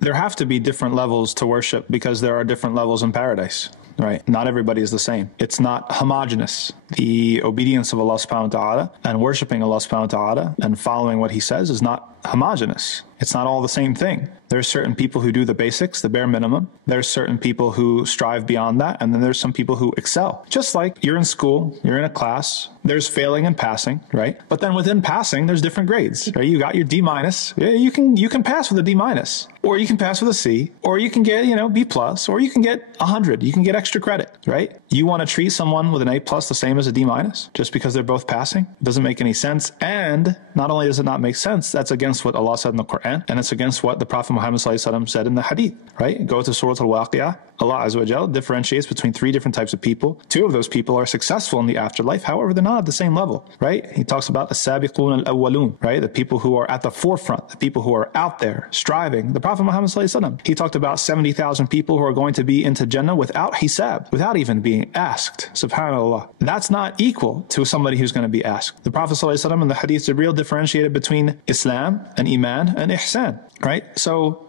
There have to be different levels to worship because there are different levels in paradise, right? Not everybody is the same. It's not homogenous. The obedience of Allah subhanahu wa ta'ala and worshiping Allah subhanahu wa ta'ala and following what He says is not homogenous. It's not all the same thing. There's certain people who do the basics, the bare minimum. There's certain people who strive beyond that. And then there's some people who excel. Just like you're in school, you're in a class, there's failing and passing, right? But then within passing, there's different grades, right? You got your D minus. Yeah, you can pass with a D minus, or you can pass with a C, or you can get, B plus, or you can get 100. You can get extra credit, right? You want to treat someone with an A plus the same as a D minus just because they're both passing? It doesn't make any sense. And not only does it not make sense, that's against what Allah said in the Quran, and it's against what the Prophet Muhammad said in the Hadith, right? Go to Surah Al-Waqi'ah. Allah Azza wa Jal differentiates between 3 different types of people. 2 of those people are successful in the afterlife. However, they're not at the same level, right? He talks about as-sabiqun al-awwalun, right? The people who are at the forefront, the people who are out there striving. The Prophet Muhammad he talked about 70,000 people who are going to be into Jannah without hisab, without even being asked. SubhanAllah. That's not equal to somebody who's going to be asked. The Prophet in the Hadith Jibreel differentiated between Islam and Iman and Ihsan, right? So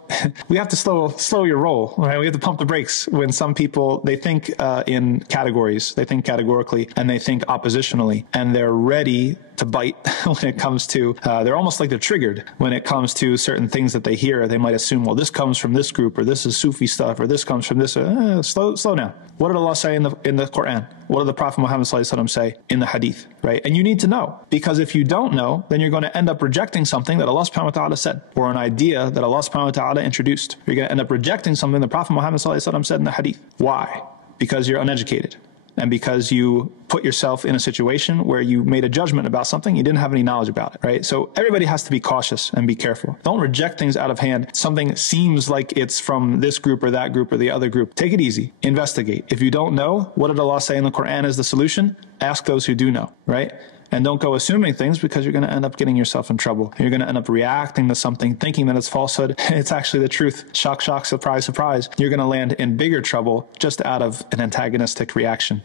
we have to slow your roll, right? We have to pump the brakes when some people, they think in categories, they think categorically, and they think oppositionally, and they're ready to bite when it comes to, they're almost like they're triggered when it comes to certain things that they hear. They might assume, well, this comes from this group, or this is Sufi stuff, or this comes from this. Slow down. What did Allah say in the Quran? What did the Prophet Muhammad say in the Hadith, right? And you need to know, because if you don't know, then you're going to end up rejecting something that Allah subhanahu wa ta'ala said, or an idea that Allah subhanahu wa ta'ala introduced. You're going to end up rejecting something the Prophet Muhammad said in the Hadith. Why? Because you're uneducated. And because you put yourself in a situation where you made a judgment about something, you didn't have any knowledge about it, right? So everybody has to be cautious and be careful. Don't reject things out of hand. Something seems like it's from this group or that group or the other group. Take it easy. Investigate. If you don't know, what did Allah say in the Quran is the solution? Ask those who do know, right? And don't go assuming things, because you're going to end up getting yourself in trouble. You're going to end up reacting to something, thinking that it's falsehood. It's actually the truth. Shock, shock, surprise, surprise. You're going to land in bigger trouble just out of an antagonistic reaction.